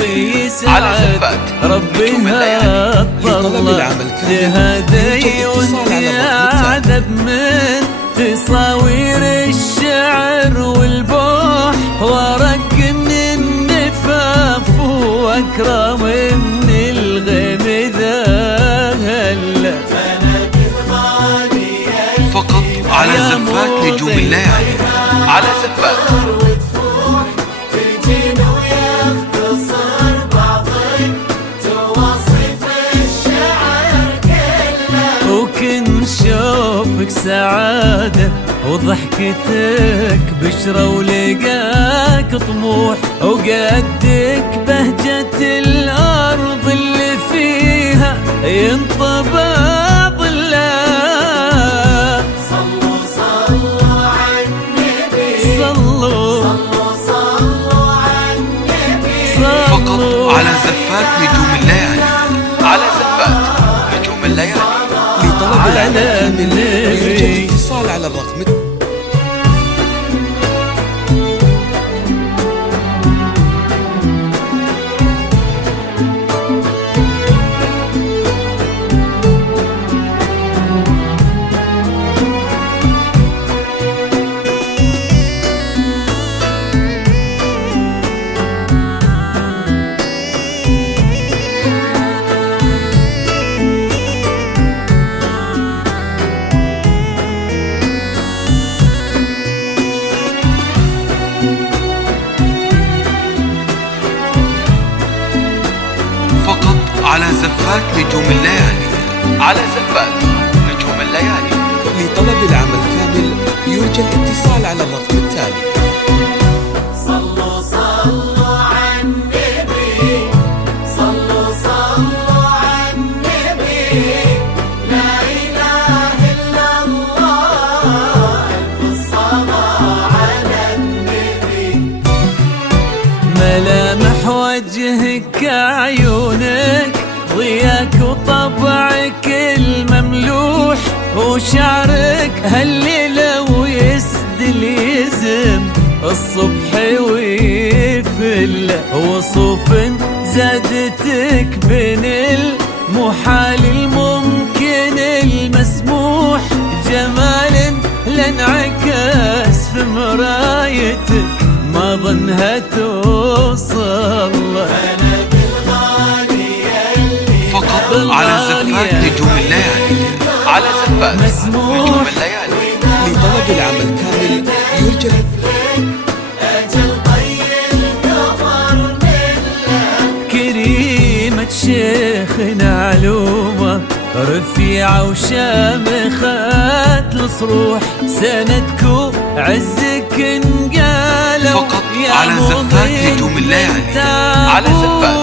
الليالي على زفات نجوم الليالي. لطلب العمل كامل يوجد اتصال على الرقم من تصاوير الشعر والبوح ورق من النفاف واكرم من الغيم ذا هلا فقط على زفات نجوم الليالي على زفات. وكن شوفك سعادة وضحكتك بشرة ولقاك طموح وقدك بهجة الأرض اللي فيها ينطبع ظلها. صلوا صلوا على النبي صلوا على النبي. فقط على زفات نجوم الليالي على زفات نجوم الليالي. لطلب العمل كامل يوجد اتصال على الرقم على زفات نجوم الليالي على زفات نجوم الليالي. لطلب العمل كامل يرجى الاتصال على الرقم التالي. صلوا صلوا على النبي صلوا على النبي. لا إله إلا الله ألف الصلاة على النبي. ملامح وجهك عيونك ضياك وطبعك المملوح وشعرك هالليلة ويسدل يزم الصبح ويفل وصوف زادتك بين المحال الممكن المسموح جمال لانعكس في مرايتك ما ظنها توصل. فقط على زفات نجوم الليالي على زفات نجوم الليالي. لطلب العمل كامل يرجى أجل طيب قمر كريمة شيخنا علومة رفيعة وشامخة الصروح سندكو عزك انقالوا. فقط على زفات نجوم الليالي على زفات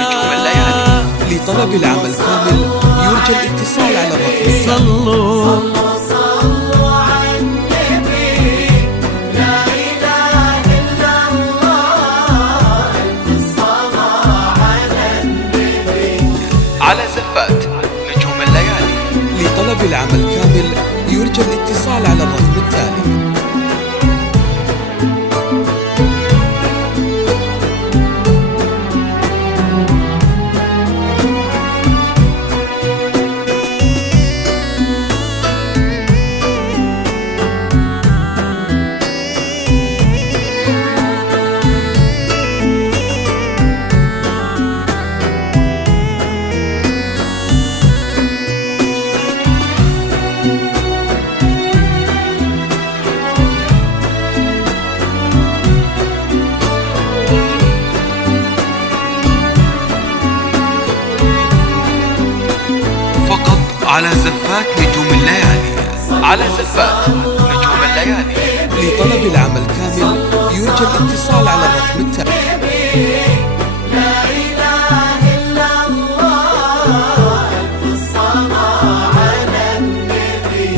نجوم الليالي. لطلب العمل كامل يرجى الاتصال على الرقم. صلوا صلوا على النبي. لا إله إلا الله ألف الصلاة على النبي. على زفات نجوم الليالي. لطلب العمل كامل يرجى الاتصال على الرقم التالي. على زفات نجوم الليالي على زفات نجوم الليالي. لطلب العمل كامل يرجى الاتصال على الرقم التالي. لا إله إلا الله ألف الصلاة على النبي.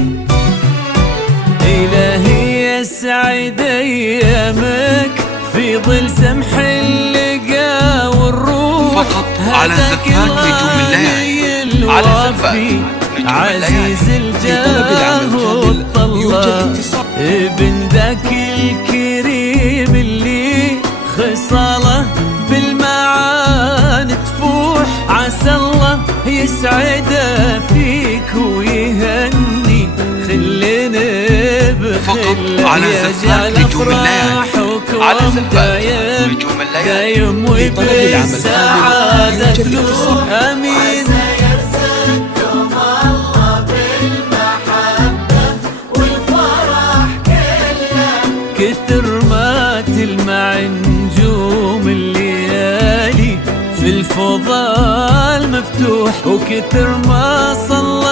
إلهي يسعد أيامك في ظل سمح اللقا والروح. فقط على زفات نجوم الليالي على زفات نجوم الليالي. عزيز الجاه والطلة ابن ذاك الكريم اللي خصاله بالمعاني يسعده فيك ويهني خلنا فقط بخله على زفات نجوم الليالي. على زفات نجوم الليالي. دايم لطلب العمل وبالسعادة كامل يوجد تلوح اتصال. امين. يرزقكم الله بالمحبة والفرح كله، كثر ما تلمع نجوم الليالي في الفضاء المفتوح، وكثر ما صلى